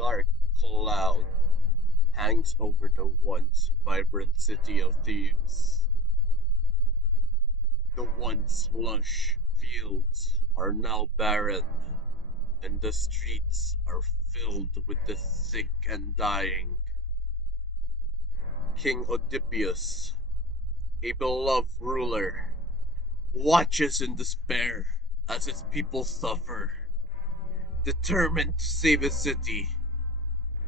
dark cloud hangs over the once vibrant city of Thebes. The once lush fields are now barren, and the streets are filled with the sick and dying. King Oedipus, a beloved ruler, watches in despair as his people suffer. Determined to save his city,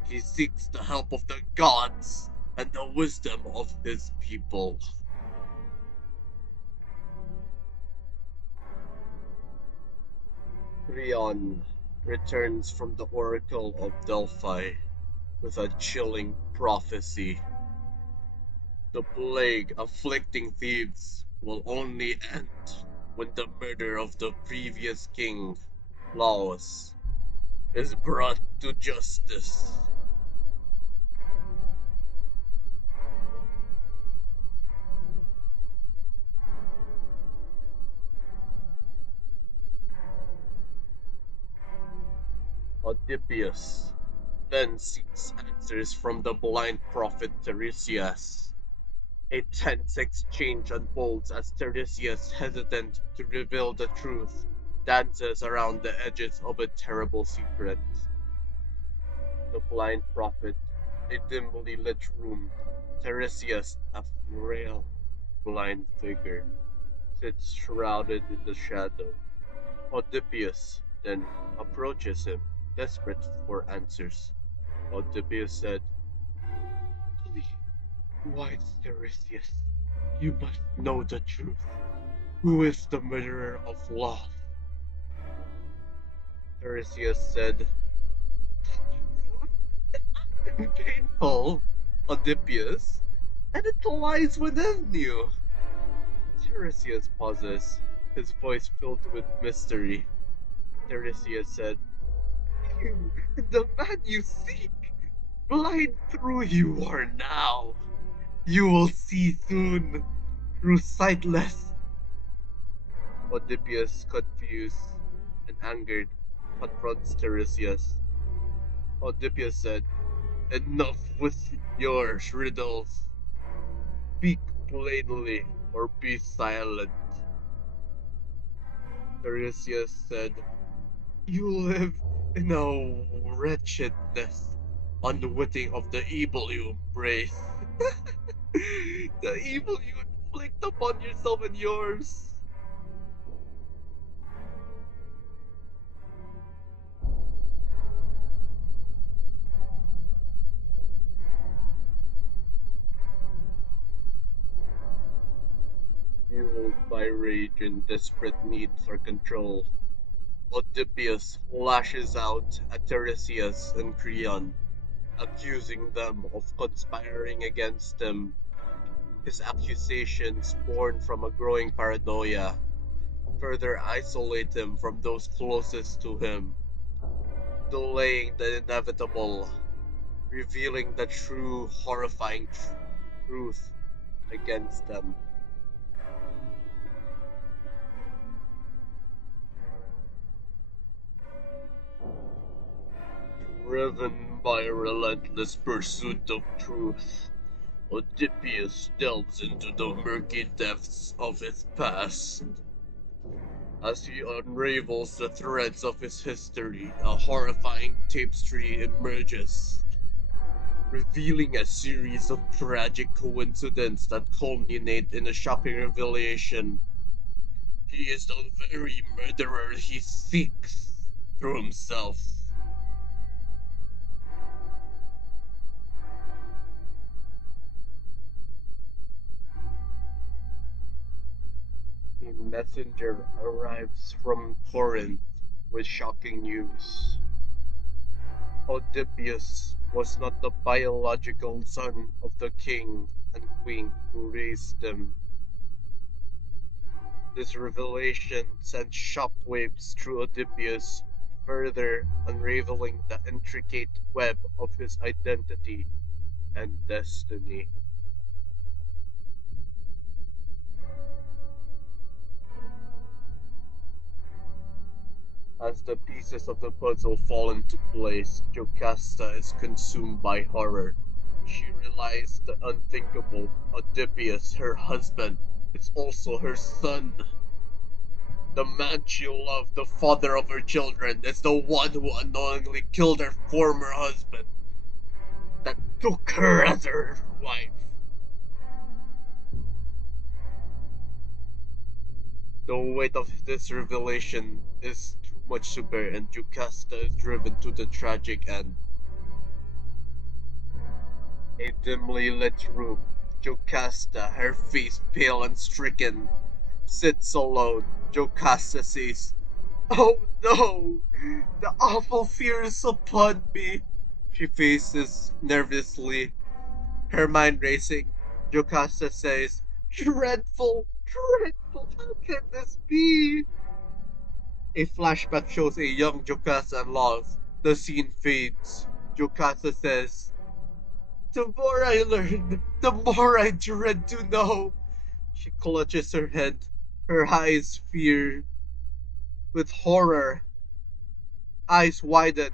he seeks the help of the gods and the wisdom of his people. Creon returns from the Oracle of Delphi with a chilling prophecy. The plague afflicting Thebes will only end when the murder of the previous king, Laos, is brought to justice. Oedipus then seeks answers from the blind prophet Tiresias. A tense exchange unfolds as Tiresias, hesitant to reveal the truth, dances around the edges of a terrible secret. The blind prophet, a dimly lit room. Tiresias, a frail, blind figure, sits shrouded in the shadow. Oedipus then approaches him, desperate for answers. Oedipus said, "Please, wise Tiresias, you must know the truth. Who is the murderer of Laos?" Tiresias said, "Painful, Oedipus, and it lies within you." Tiresias pauses, his voice filled with mystery. Tiresias said, "You, the man you seek, blind through you are now. You will see soon, through sightless." Oedipus, confused and angered, confronts Tiresias. Oedipus said, "Enough with your riddles. Speak plainly or be silent." Tiresias said, "You live in a wretchedness, unwitting of the evil you embrace. The evil you inflict upon yourself and yours." Fueled by rage and desperate need for control, Oedipus lashes out at Tiresias and Creon, accusing them of conspiring against him. His accusations, born from a growing paranoia, further isolate him from those closest to him, delaying the inevitable, revealing the true horrifying truth against them. Driven by a relentless pursuit of truth, Oedipus delves into the murky depths of his past. As he unravels the threads of his history, a horrifying tapestry emerges, revealing a series of tragic coincidences that culminate in a shocking revelation. He is the very murderer he seeks through himself. A messenger arrives from Corinth with shocking news. Oedipus was not the biological son of the king and queen who raised him. This revelation sent shockwaves through Oedipus, further unraveling the intricate web of his identity and destiny. As the pieces of the puzzle fall into place, Jocasta is consumed by horror. She realizes the unthinkable. Oedipus, her husband, is also her son. The man she loved, the father of her children, is the one who unknowingly killed her former husband that took her as her wife. The weight of this revelation is too much to bear, and Jocasta is driven to the tragic end. A dimly lit room. Jocasta, her face pale and stricken, sits alone. Jocasta says, "Oh no! The awful fear is upon me!" She faces nervously, her mind racing. Jocasta says, "Dreadful! Dreadful! How can this be?" A flashback shows a young Jocasta and Laws. The scene fades. Jocasta says, "The more I learn, the more I dread to know." She clutches her head, her eyes fear with horror, eyes widen.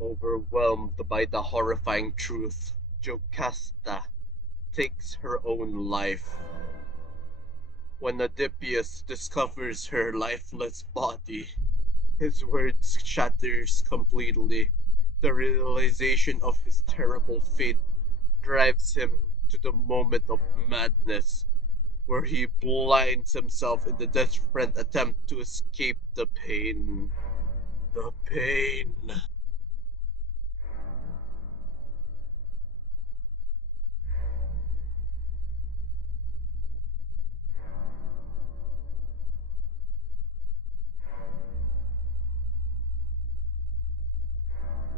Overwhelmed by the horrifying truth, Jocasta takes her own life. When Oedipus discovers her lifeless body, his words shatters completely. The realization of his terrible fate drives him to the moment of madness, where he blinds himself in the desperate attempt to escape the pain. The pain.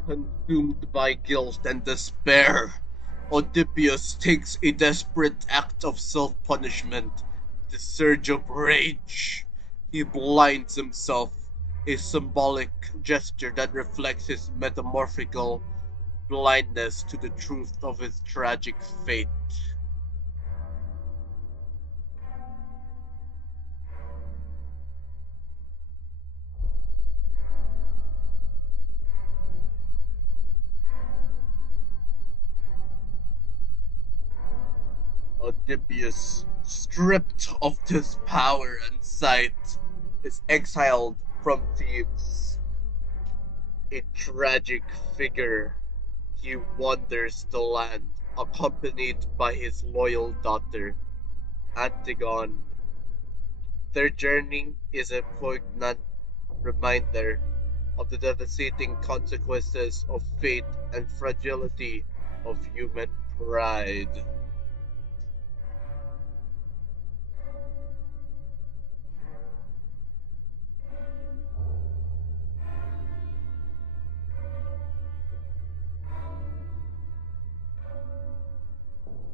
Consumed by guilt and despair, Oedipus takes a desperate act of self-punishment, the surge of rage. He blinds himself, a symbolic gesture that reflects his metamorphical blindness to the truth of his tragic fate. Oedipus, stripped of his power and sight, is exiled from Thebes. A tragic figure, he wanders the land, accompanied by his loyal daughter, Antigone. Their journey is a poignant reminder of the devastating consequences of fate and fragility of human pride.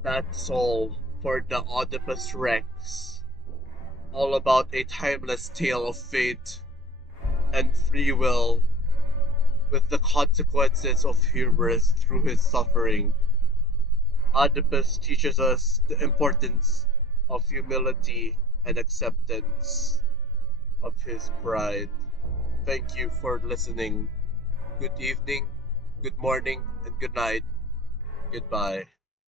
That's all for the Oedipus Rex. All about a timeless tale of fate and free will, with the consequences of hubris through his suffering. Oedipus teaches us the importance of humility and acceptance of his pride. Thank you for listening. Good evening, good morning, and good night. Goodbye.